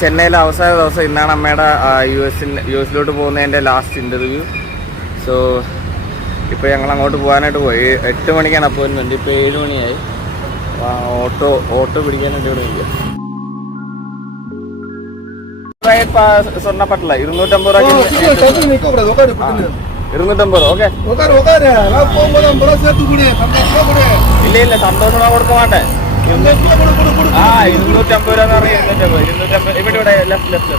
ചെന്നൈയിലെ അവസാന ദിവസം ഇന്നാണ് അമ്മയുടെ യു എസിലോട്ട് പോകുന്നതിൻ്റെ ലാസ്റ്റ് ഇൻ്റർവ്യൂ. സോ ഇപ്പോൾ ഞങ്ങൾ അങ്ങോട്ട് പോകാനായിട്ട് പോയി. 8 മണിക്കാണ് അപ്പോയിൻമെൻറ്റ്. ഇപ്പോൾ 7 മണിയായി. ഓട്ടോ പിടിക്കാനായിട്ട് ഇവിടെ നിൽക്കുക. സ്വർണ്ണപ്പട്ടില്ല 250 രൂപ. 250 ഓക്കെ. ഇല്ല സന്തോഷം കൊടുക്ക മാട്ടെ. 250 രൂപ എന്ന് പറഞ്ഞാൽ 250 ഇവിടെ ലെഫ്റ്റ്.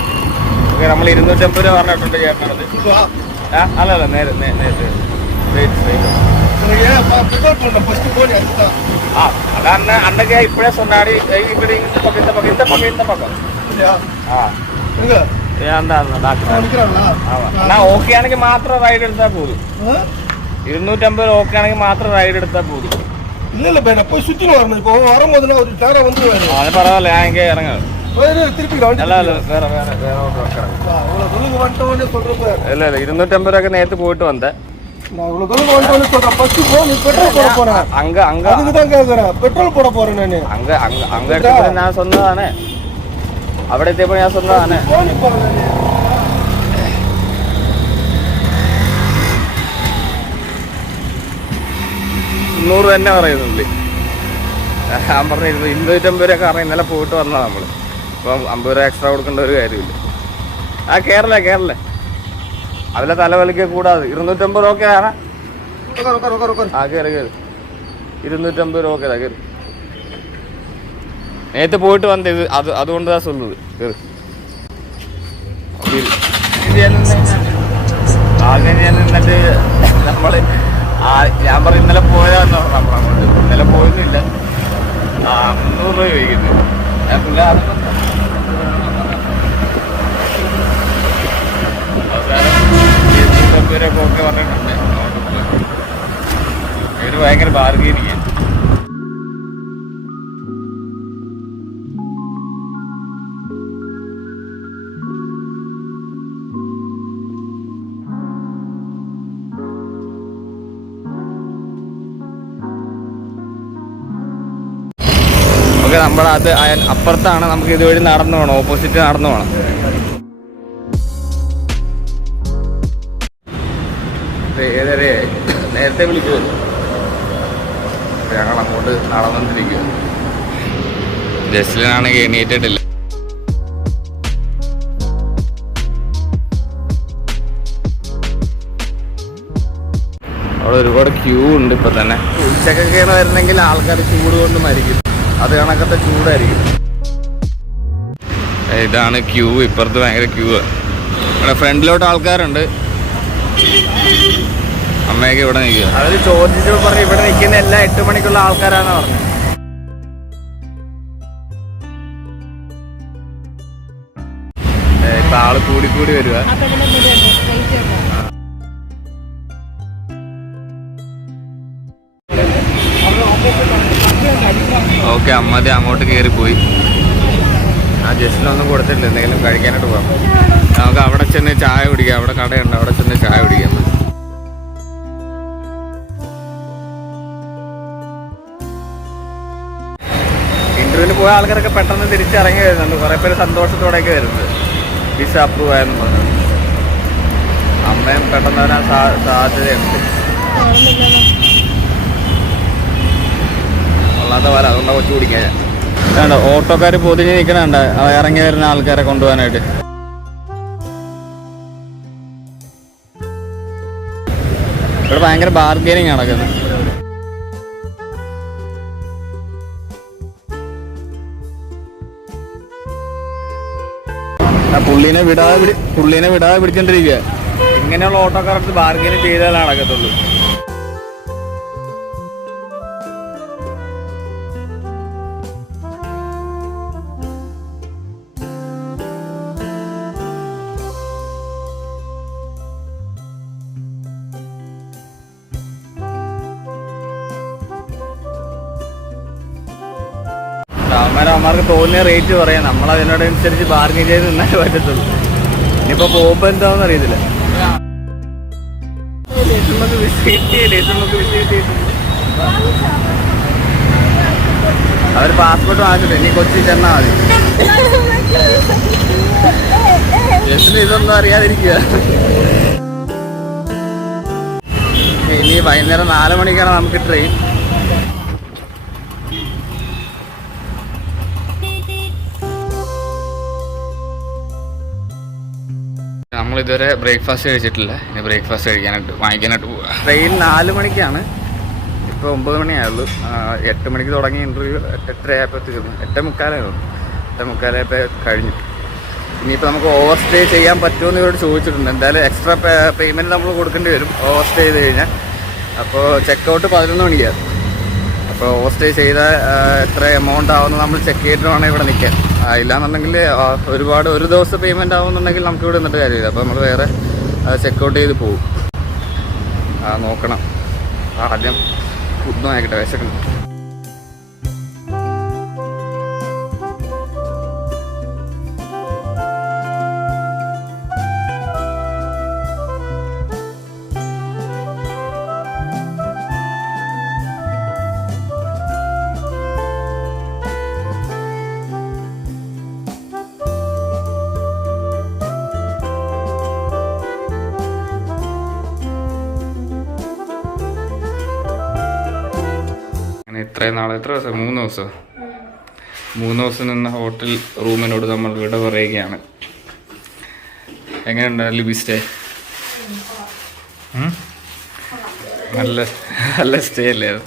ഓക്കെ, നമ്മൾ 250 രൂപ പറഞ്ഞിട്ടുണ്ട് ചേട്ടനത്. അല്ലല്ല നേരത്തെ അതാണ് അന്നൊക്കെ ഇപ്പഴേ சொன்னாடி ഇവിടെ இந்த பக்கம் ഓക്കെ ആണെങ്കിൽ മാത്രം റൈഡ് എടുത്താൽ പോലും. 250 ഓക്കെ ആണെങ്കിൽ മാത്രം റൈഡ് എടുത്താൽ പോലും. இல்ல பையனா போய் சுத்திட்டு வரணும். இப்போ வரும்போது ஒரு டயரை வந்து அது பரவாயில்ல, நான் இங்கே இறங்காது. திருப்பி இல்ல 250 രൂപ നേരത്തെ പോയിട്ട് വന്നേ. பெட்ரோல் போட போறேன் நானு. அங்க எடுத்து நான் சொன்னதானே, അവിടെ എത്തിയപ്പോൾ ഞാൻ சொன்னதானே. 100 തന്നെ പറയുന്നുണ്ട്. ഞാൻ പറഞ്ഞിരുന്നു 250 രൂപ. കാരണം ഇന്നലെ പോയിട്ട് വന്നതാണ് നമ്മൾ. അപ്പം 50 രൂപ എക്സ്ട്രാ കൊടുക്കേണ്ട ഒരു കാര്യമില്ല. കേരള അതിലെ തലവലിക്ക് കൂടാതെ 250 രൂപ ഓക്കെ ആണ്. കയറി 250 രൂപ ഓക്കെ കയറി. നേരത്തെ പോയിട്ട് വന്നത് ഇത് അതുകൊണ്ട് தான் சொல்லுது. എന്നിട്ട് നമ്മള് ഞാൻ പറഞ്ഞു ഇന്നലെ പോയാന്ന് പറഞ്ഞു. നമ്മളങ്ങോട്ട് ഇന്നലെ പോയൊന്നുമില്ല. 300 രൂപ ചോദിക്കുന്നു. ഞാൻ പിള്ളേർ 250 രൂപ ഒക്കെ പറഞ്ഞിട്ടുണ്ട്. ഇവര് ഭയങ്കര ബാർഗെയിനിങ്. നമ്മളത് അപ്പുറത്താണ്. നമുക്ക് ഇതുവഴി നടന്നു പോകണം, ഓപ്പോസിറ്റ് നടന്നു പോകണം. നേരത്തെ വിളിക്കുമല്ലോ. ഞങ്ങൾ അങ്ങോട്ട് നടന്നുകൊണ്ടിരിക്കുക. ജസ്ലിനാണെങ്കിൽ എണീറ്റിട്ടില്ല. അവിടെ ഒരുപാട് ക്യൂ ഉണ്ട് ഇപ്പൊ തന്നെ. ഉച്ചക്കൊക്കെയാണ് വരുന്നെങ്കിൽ ആൾക്കാർ ചൂട് കൊണ്ട് മരിക്കും. അത് കണക്കത്തെ ചൂടായിരിക്കും. ഇതാണ് ക്യൂ. ഇപ്പുറത്ത് ഭയങ്കര ക്യൂ. ഇവിടെ ഫ്രണ്ടിലോട്ട് ആൾക്കാരുണ്ട്. അമ്മയൊക്കെ ഇവിടെ നിൽക്കുക. അവർ ചോദിച്ചപ്പോൾ പറഞ്ഞു ഇവിടെ നിൽക്കുന്ന എല്ലാ 8 മണിക്കുള്ള ആൾക്കാരാണ് പറഞ്ഞത്. ഇപ്പൊ ആള് കൂടി വരുക. ഓക്കെ, അമ്മതി അങ്ങോട്ട് കയറിപ്പോയി. ആ ജസ്റ്റിനൊന്നും കൊടുത്തിട്ടില്ല. എന്തെങ്കിലും കഴിക്കാനായിട്ട് പോകാം. നമുക്ക് അവിടെ ചെന്ന് ചായ കുടിക്കാം. അവിടെ കടയുണ്ട്, അവിടെ ചെന്ന് ചായ കുടിക്കാം. ഇന്റർവ്യൂവിന് പോയ ആൾക്കാരൊക്കെ പെട്ടെന്ന് തിരിച്ചിറങ്ങി വരുന്നുണ്ട്. കുറേ പേര് സന്തോഷത്തോടെയൊക്കെ വരുന്നത്. വിസ അപ്രൂവ് ആയെന്ന് പറഞ്ഞു. അമ്മയും പെട്ടെന്ന് വരാൻ സാധ്യതയുണ്ട്. അല്ലാതെ വരാം. അതുകൊണ്ടാ കൊച്ചു കുടിക്കാൻ. വേണ്ട ഓട്ടോക്കാർ പൊതിഞ്ഞ് നിൽക്കണുണ്ട് ഇറങ്ങി വരുന്ന ആൾക്കാരെ കൊണ്ടുപോകാനായിട്ട്. ഇവിടെ ഭയങ്കര ബാർഗെയിനിങ് നടക്കുന്നത്. പുള്ളീനെ വിടാതെ പിടിച്ചോണ്ടിരിക്കുക. ഇങ്ങനെയുള്ള ഓട്ടോക്കാർക്ക് ബാർഗെയിൻ ചെയ്താലേ നടക്കത്തുള്ളൂ. അവന്മാർക്ക് തോന്നിയ റേറ്റ് പറയാം. നമ്മളതിനോടനുസരിച്ച് ബാർഗെയിൻ ചെയ്ത് നിന്നാലേ പറ്റത്തുള്ളൂ. ഇനിയിപ്പോൾ പോകുമ്പോൾ എന്താണെന്ന് അറിയത്തില്ല. അവർ പാസ്പോർട്ട് വാങ്ങിച്ചിട്ട് ഇനി കൊച്ചി ചെന്നാൽ മതി. ജസ്റ്റിന് ഇതൊന്നും അറിയാതിരിക്കുക. ഇനി വൈകുന്നേരം 4 മണിക്കാണ് നമുക്ക് ട്രെയിൻ. നമ്മളിതുവരെ ബ്രേക്ക്ഫാസ്റ്റ് കഴിച്ചിട്ടില്ല. ഇനി ബ്രേക്ക്ഫാസ്റ്റ് വാങ്ങിക്കാനായിട്ട് പോവുക. ട്രെയിൻ 4 മണിക്കാണ്. ഇപ്പോൾ 9 മണിയായുള്ളൂ. 8 മണിക്ക് തുടങ്ങിയ ഇൻ്റർവ്യൂ 8:30 ആയപ്പോൾ തീർന്നു. 8:45 കഴിഞ്ഞു. ഇനിയിപ്പോൾ നമുക്ക് ഓവർ സ്റ്റേ ചെയ്യാൻ പറ്റുമോ എന്ന് ഇവരോട് ചോദിച്ചിട്ടുണ്ട്. എന്തായാലും എക്സ്ട്രാ പേയ്മെൻറ്റ് നമ്മൾ കൊടുക്കേണ്ടി വരും ഓവർ സ്റ്റേ ചെയ്ത് കഴിഞ്ഞാൽ. അപ്പോൾ ചെക്കൗട്ട് 11 മണിക്കാണ്. അപ്പോൾ ഓവർ സ്റ്റേ ചെയ്താൽ എത്ര എമൗണ്ട് ആവുമെന്ന് നമ്മൾ ചെക്ക് ചെയ്തിട്ട് വേണം ഇവിടെ നിൽക്കാൻ. ഇല്ലാന്നുണ്ടെങ്കിൽ ഒരു ദിവസം പേയ്മെൻറ്റ് ആവുന്നുണ്ടെങ്കിൽ നമുക്ക് ഇവിടെ നിന്നിട്ട് കാര്യമില്ല. അപ്പോൾ നമ്മൾ വേറെ ചെക്കൗട്ട് ചെയ്ത് പോകും. നോക്കണം. ആദ്യം ഫുഡ് വാങ്ങിക്കട്ടെ, വിശക്കണം. ഇത്രയും നാളെ എത്ര ദിവസം? 3 ദിവസം. 3 ദിവസം നിന്ന ഹോട്ടൽ റൂമിനോട് നമ്മൾ ഇവിടെ പറയുകയാണ്. എങ്ങനെയുണ്ടായിരുന്നു ലിബി സ്റ്റേ? നല്ല സ്റ്റേ അല്ലേ അത്?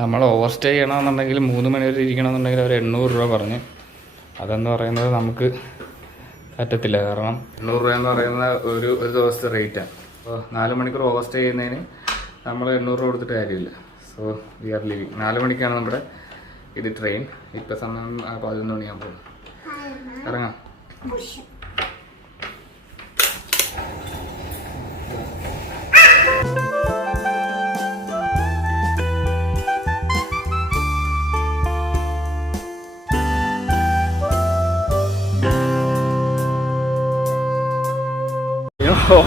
നമ്മൾ ഓവർ സ്റ്റേ ചെയ്യണമെന്നുണ്ടെങ്കിൽ 3 മണി വരെ ഇരിക്കണമെന്നുണ്ടെങ്കിൽ അവർ 800 രൂപ പറഞ്ഞ്. അതെന്ന് പറയുന്നത് നമുക്ക് പറ്റത്തില്ല. കാരണം 800 രൂപ എന്ന് പറയുന്നത് ഒരു ദിവസത്തെ റേറ്റാണ്. അപ്പോൾ 4 മണിക്കൂർ ഓവർ സ്റ്റേ ചെയ്യുന്നതിന് നമ്മൾ 800 രൂപ കൊടുത്തിട്ട് കാര്യമില്ല. So we are living. 4 മണിക്കാണ് നമ്മുടെ ട്രെയിൻ. ഇപ്പം സമയം 11 മണിയാകുമ്പോൾ ഇറങ്ങാം.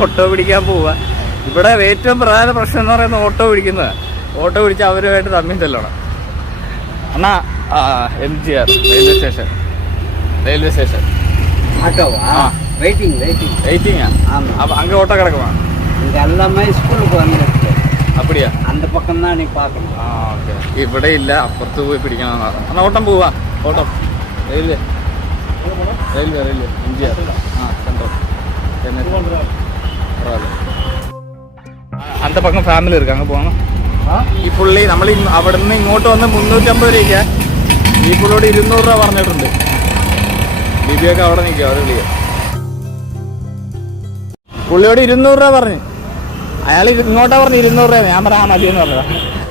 ഓട്ടോ പിടിക്കാൻ പോവുക. ഇവിടെ ഏറ്റവും പ്രധാന പ്രശ്നം എന്ന് പറയുന്നത് ഓട്ടോ പിടിക്കുന്നതാണ്. ഓട്ടോ പിടിച്ച് അവരുമായിട്ട് തമ്മിൽ തല്ലണം. അണ്ണാ MGR റെയിൽവേ സ്റ്റേഷൻ வெயிட்டிங்கா? அப்போ அங்கே ஓட்டோ கிடக்குமா? இங்கே எல்லாமே ஸ்கூலுக்கு வந்துருக்கு. அப்படியா? அந்த பக்கம் தான் நீ பார்க்கணும். ഓക്കെ. ഇവിടെ ഇല്ല, അപ്പുറത്ത് പോയി പിടിക്കണം. എന്നാൽ ഓട്ടം പോവാ. ഓട്ടം റെയിൽവേ MGR സെൻട്രൽ அந்த பக்கம் ஃபேமிலி இருக்கு, அங்கே போகணும். ഈ പുള്ളി നമ്മൾ അവിടെ നിന്ന് ഇങ്ങോട്ട് വന്ന് 350 രൂപയ്ക്ക്, ഈ പുള്ളിയോട് 200 രൂപ പറഞ്ഞിട്ടുണ്ട്. ലിബിയൊക്കെ അവിടെ നിൽക്കുക, അവിടെ വിളിക്കുക. പുള്ളിയോട് 200 രൂപ പറഞ്ഞു. അയാൾ ഇങ്ങോട്ടാ പറഞ്ഞു 200 രൂപ. ഞാൻ പറയാൻ മതി എന്ന് പറഞ്ഞതാ.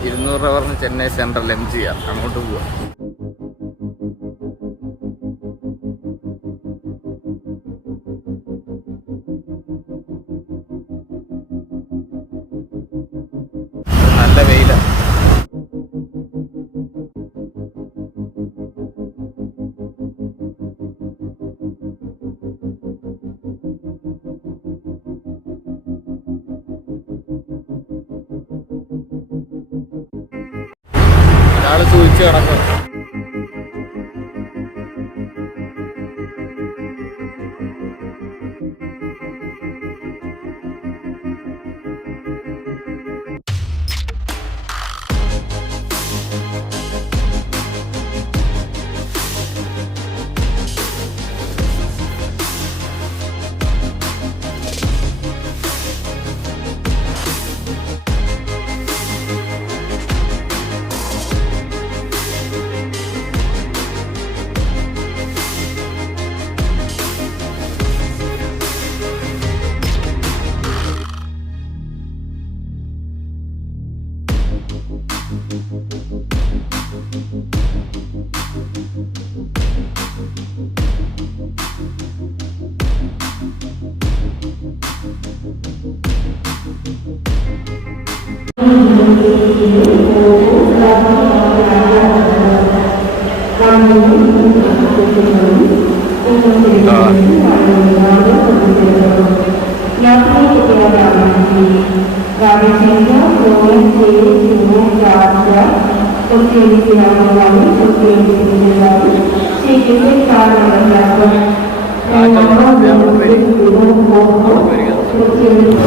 200 രൂപ പറഞ്ഞ് ചെന്നൈ സെൻട്രൽ MGR അങ്ങോട്ട് പോവാ. നല്ല വെയില. ഒരാള് സൂചിച്ച് കിടക്കും.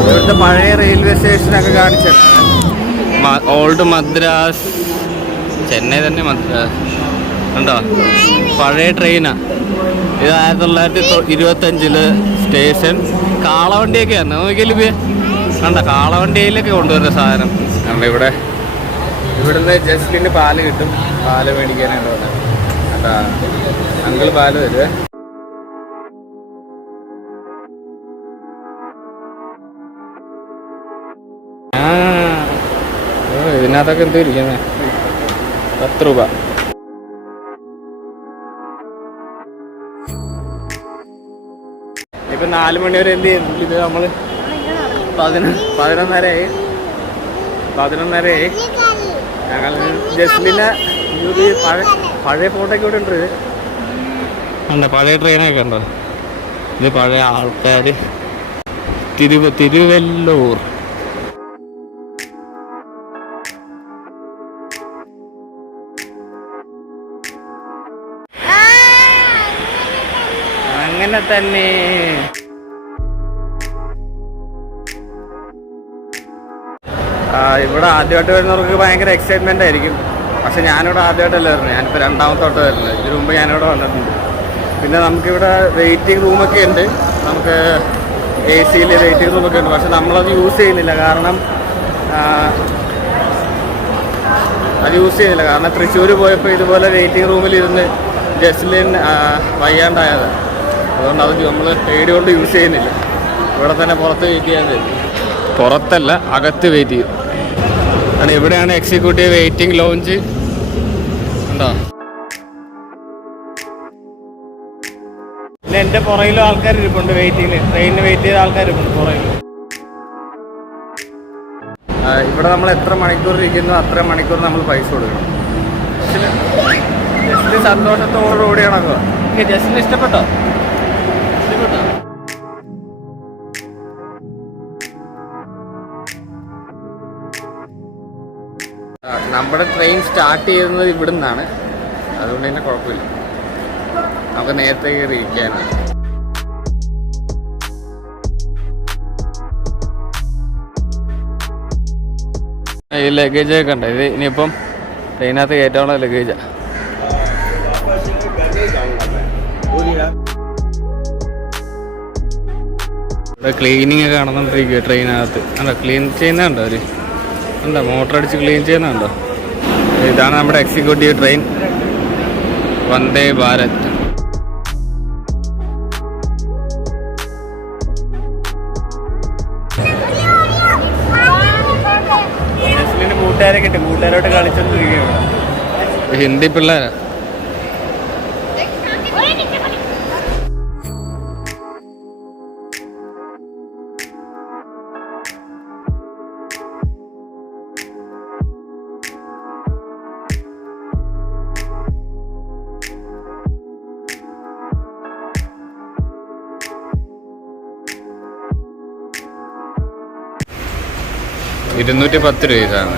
ഇവിടുത്തെ പഴയ റെയിൽവേ സ്റ്റേഷനൊക്കെ കാണിച്ചത് ഓൾഡ് മദ്രാസ്, ചെന്നൈ തന്നെ മദ്രാസ് ഉണ്ടോ, പഴയ ട്രെയിനാ ഇത്. 1925 സ്റ്റേഷൻ. കാളവണ്ടിയൊക്കെയാണ് നോക്കിയാൽ കണ്ട, കാളവണ്ടിയിലൊക്കെ കൊണ്ടുവരുന്ന സാധനം കണ്ട. ഇവിടുന്ന് ജസ്റ്റിന് പാല് കിട്ടും, പാല് മേടിക്കാനായിട്ട് വന്നത് കണ്ടാ. അങ്കിൾ പാല് തരുവേ. ഇതിനകത്തൊക്കെ എന്തോ ഇരിക്കുന്നേ, 10 രൂപ. ഇപ്പൊ 4 മണി വരെ എന്ത് ചെയ്യുന്നു? ഇത് നമ്മള് 11:30 ഞങ്ങൾ ജസ്റ്റിനെ പഴയ ഫോട്ടോയൊക്കെ ഇവിടെ ഉണ്ട്. ഉണ്ട് പഴയ ട്രെയിനൊക്കെ ഉണ്ടോ. ഇത് പഴയ ആൾക്കാർ. തിരുവല്ലൂർ. അങ്ങനെ തന്നെ. ഇവിടെ ആദ്യമായിട്ട് വരുന്നവർക്ക് ഭയങ്കര എക്സൈറ്റ്മെന്റ് ആയിരിക്കും. പക്ഷെ ഞാനിവിടെ ആദ്യമായിട്ടല്ല വരുന്നത്, ഞാനിപ്പോൾ 2ാമത്തോട്ട് വരുന്നത്. ഇതിനു മുമ്പ് ഞാനിവിടെ വന്നിട്ടുണ്ട്. പിന്നെ നമുക്കിവിടെ വെയിറ്റിംഗ് റൂമൊക്കെ ഉണ്ട്, നമുക്ക് AC-യിൽ വെയിറ്റിംഗ് റൂമൊക്കെ ഉണ്ട്. പക്ഷെ നമ്മളത് യൂസ് ചെയ്യുന്നില്ല, കാരണം തൃശ്ശൂർ പോയപ്പോൾ ഇതുപോലെ വെയിറ്റിംഗ് റൂമിലിരുന്ന് ജസ്ലിൻ വയ്യാണ്ടായത്. അതുകൊണ്ട് അത് നമ്മൾ പേടി കൊണ്ട് യൂസ് ചെയ്യുന്നില്ല. ഇവിടെ തന്നെ പുറത്ത് വെയിറ്റ് ചെയ്യാൻ തരും. പുറത്തല്ല, അകത്ത് വെയിറ്റ് ചെയ്യും. കാരണം ഇവിടെയാണ് എക്സിക്യൂട്ടീവ് വെയിറ്റിംഗ് ലോഞ്ച് ഉണ്ടോ. പിന്നെ എൻ്റെ പുറകിലും ആൾക്കാർ ഇരിപ്പുണ്ട് വെയിറ്റിങ്ങിന്, ട്രെയിനിന് വെയിറ്റ് ചെയ്ത ആൾക്കാർ ഇരിപ്പുണ്ട് പുറകിൽ. ഇവിടെ നമ്മൾ എത്ര മണിക്കൂർ ഇരിക്കുന്നു അത്ര മണിക്കൂർ നമ്മൾ പൈസ കൊടുക്കണം. ജസ്റ്റിന് സന്തോഷത്തോടുകൂടി കണക്കുക. ജസ്റ്റിന് ഇഷ്ടപ്പെട്ടോ? നമ്മുടെ ട്രെയിൻ സ്റ്റാർട്ട് ചെയ്യുന്നത് ഇവിടെ നിന്നാണ്, അതുകൊണ്ട് തന്നെ കുഴപ്പമില്ല. നമുക്ക് നേരത്തെ കയറി ഇരിക്കാനാണ്. ഈ ലഗേജൊക്കെ ഉണ്ട്. ഇത് ഇനിയിപ്പം ട്രെയിനകത്ത് കയറ്റാനുള്ള ലഗേജാണ്. ഇവിടെ ക്ലീനിങ് ഒക്കെ നടന്നുകൊണ്ടിരിക്കുക ട്രെയിനകത്ത്. അല്ല, ക്ലീൻ ചെയ്യുന്നുണ്ടോ അവർ? ഉണ്ടോ, മോട്ടർ അടിച്ച് ക്ലീൻ ചെയ്യുന്നുണ്ടോ? ഇതാണ് നമ്മുടെ എക്സിക്യൂട്ടീവ് ട്രെയിൻ, വന്ദേ ഭാരത്. കൂട്ടുകാരെ കിട്ടി, കൂട്ടുകാരോട്ട് കളിച്ചോണ്ടിരിക്കുകയാണ്. ഹിന്ദി പിള്ളേരാ. $210 ഇതാണ്.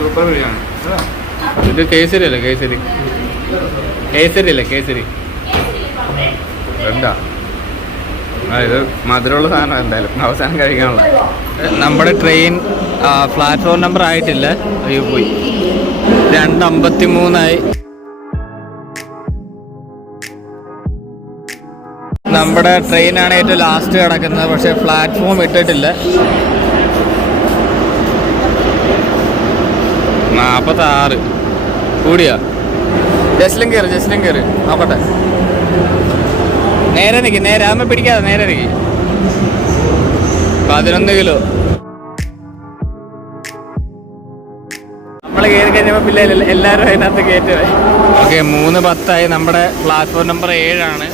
സൂപ്പർ ബിരിയാണി. ഇത് കേസരി അല്ലേ? കേസരി എന്താ ഇത് മധുരമുള്ള സാധനം. എന്തായാലും അവസാനം കഴിക്കാനുള്ള. നമ്മുടെ ട്രെയിൻ പ്ലാറ്റ്ഫോം നമ്പർ ആയിട്ടില്ല. അയ്യോ പോയി. 2:53 നമ്മുടെ ട്രെയിനാണ് ഏറ്റവും ലാസ്റ്റ് കിടക്കുന്നത്, പക്ഷെ പ്ലാറ്റ്ഫോം ഇട്ടിട്ടില്ല. 46 കൂടിയാ. ജസ്റ്റിലും കയറി നോക്കട്ടെ. നേരെ നിൽക്കി, നേരെ ആകുമ്പോൾ പിടിക്കാതെ നേരെ നിൽക്കി. 11 കിലോ. നമ്മൾ കയറി കഴിഞ്ഞപ്പോൾ പിള്ളേർ എല്ലാവരും അതിനകത്ത് കയറ്റുമായി. ഓക്കെ, 3:10 നമ്മുടെ പ്ലാറ്റ്ഫോം നമ്പർ 7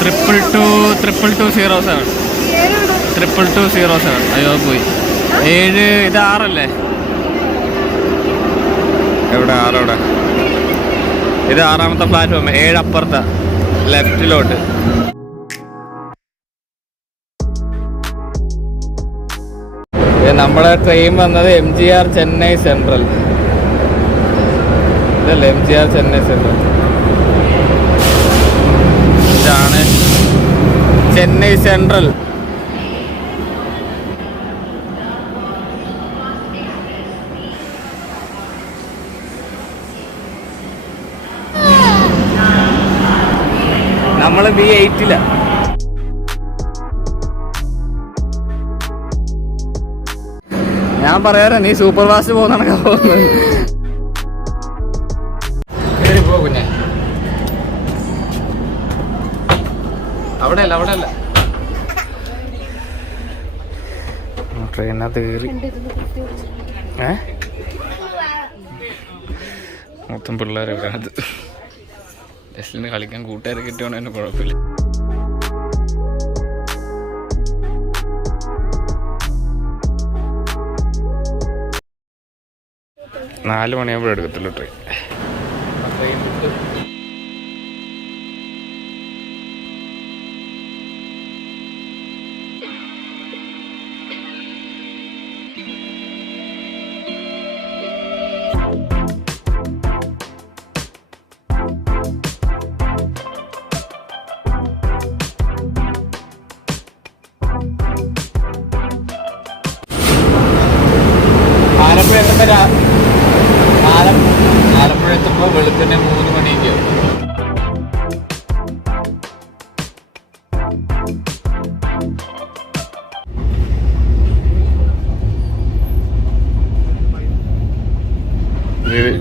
22207. അയ്യോ പോയി. 7 ഇത് 6 അല്ലേ? എവിടെ 6? എവിടെ? ഇത് 6ാമത്തെ പ്ലാറ്റ്ഫോം. 7 അപ്പുറത്താ, ലെഫ്റ്റിലോട്ട്. നമ്മുടെ ട്രെയിൻ വന്നത് MGR ചെന്നൈ സെൻട്രൽ. ഇതല്ലേ MGR ചെന്നൈ സെൻട്രൽ? ഇതാണ് ചെന്നൈ സെൻട്രൽ. നമ്മള് B8 ഞാൻ പറയാറാ നീ സൂപ്പർ ഫാസ്റ്റ് പോകുന്ന പോകുന്നത്. കുഞ്ഞെ അവിടെയല്ല ട്രെയിനകത്ത് കയറി. മൊത്തം പിള്ളേരൊക്കെ അത് ടെസ്റ്റിന് കളിക്കാൻ കൂട്ടുകാരെ കിട്ടുവാണെങ്കിൽ എന്നെ കുഴപ്പമില്ല. 4 മണിയാകുമ്പോൾ എടുക്കത്തുള്ളൂ ട്രെയിൻ. ട്രെയിൻ വിട്ട് ആലപ്പുഴ എത്തുമ്പോൾ വെളുപ്പിനെ 3 മണിക്ക്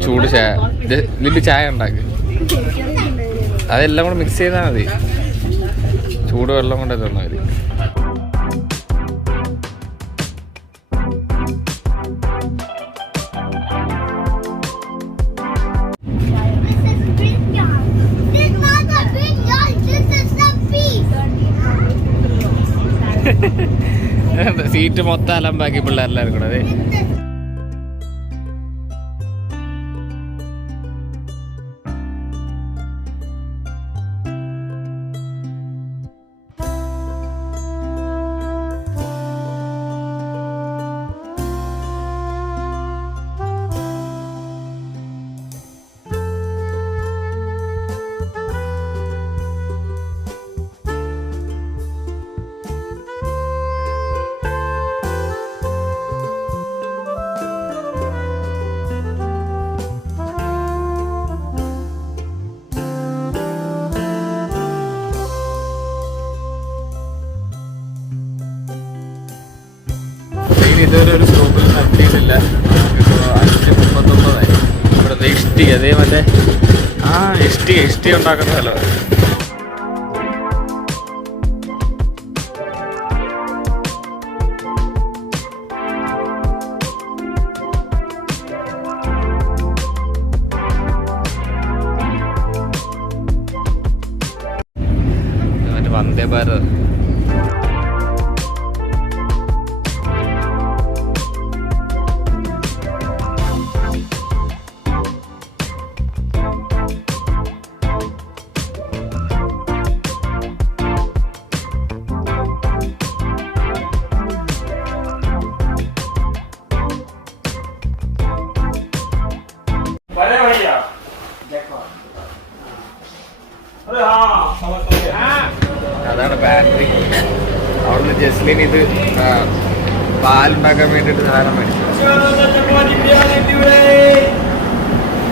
ചൂട് ചായ. ലില്ലി ചായ ഉണ്ടാക്കി അതെല്ലാം കൂടെ മിക്സ് ചെയ്താൽ മതി. ചൂട് വെള്ളം കൊണ്ട് തന്നാൽ മതി. സീറ്റ് മൊത്തം അലമ്പാക്കി പിള്ളേരെല്ലാവരും കൂടെ. അതെ ഇതുവരെ ഒരു സ്റ്റോപ്പിൽ നിർത്തിയിട്ടില്ല. 5:39 ഇവിടുത്തെ ഇഷ്ടി. അതേ മറ്റേ ഇഷ്ടി ഉണ്ടാക്കുന്ന സ്ഥലം. മറ്റേ വന്ദേ ഭാരത്. അതാണ് ബാറ്ററി. അവിടുന്ന് ജസ്ലിൻ ഇത് പാലുണ്ടാക്കാൻ വേണ്ടിയിട്ട് സാധനം മേടിച്ചു.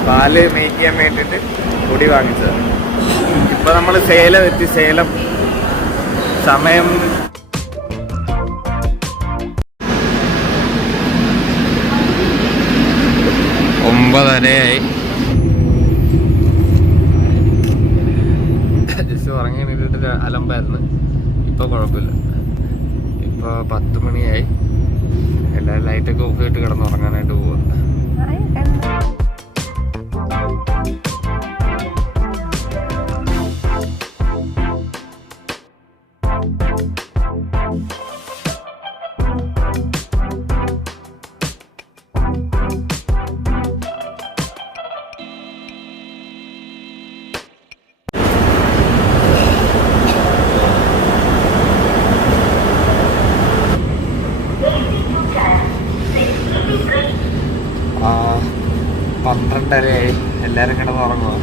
പാല് മേക്ക് ചെയ്യാൻ വേണ്ടിയിട്ട് പൊടി വാങ്ങിച്ചത്. ഇപ്പൊ നമ്മൾ സേലം എത്തി. സേലം സമയം 9:30 ജസ്റ്റ് ഉറങ്ങി നിന്നിട്ട് അലമ്പായിരുന്നു. ഇപ്പോൾ കുഴപ്പമില്ല. ഇപ്പോൾ 10 മണിയായി. എല്ലാവരും ലൈറ്റൊക്കെ ഓഫ് ചെയ്തിട്ട് കിടന്നുറങ്ങാനായിട്ട് പോവുക. പന്ത്രണ്ടരയായി. എല്ലാവരും കിടന്ന് ഉറങ്ങുക.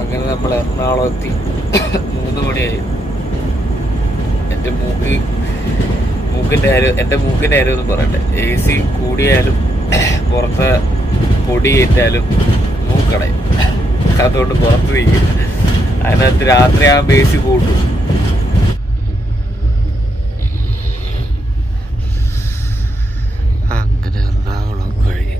അങ്ങനെ നമ്മൾ എറണാകുളത്തി 3 മണിയായി. എൻ്റെ മൂക്കിൻ്റെ കാര്യം ഒന്നും പറയട്ടെ. AC കൂടിയാലും പുറത്തെ പൊടി ഏറ്റാലും മൂക്കടയും. അതുകൊണ്ട് പുറത്ത് നിൽക്കില്ല. അതിനകത്ത് രാത്രിയാകുമ്പോൾ AC കൂട്ടും. അങ്ങനെ എറണാകുളം കഴിഞ്ഞ്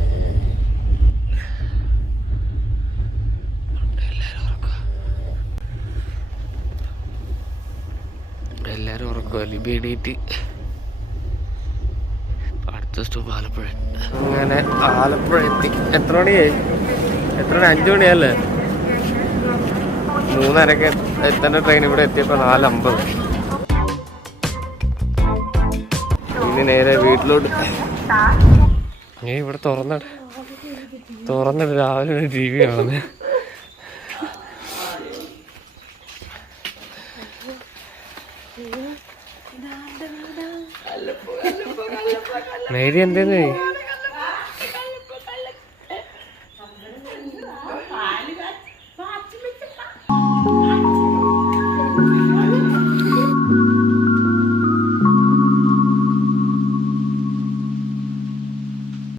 എല്ലാവരും ഉറക്കുമല്ലോ. ബീഡിയിട്ട് അടുത്ത സ്റ്റോപ്പ് ആലപ്പുഴ. അങ്ങനെ ആലപ്പുഴ എത്തി. എത്ര മണിയായി? 5 മണിയല്ലേ? 3:30 എത്തേണ്ട ട്രെയിൻ ഇവിടെ എത്തിയപ്പോൾ 4:50. ഇനി നേരെ വീട്ടിലോട്ട്. നീ ഇവിടെ തുറന്നിട്ട് രാവിലെ TV കാണുന്നത്. മേരി എന്തേന്ന്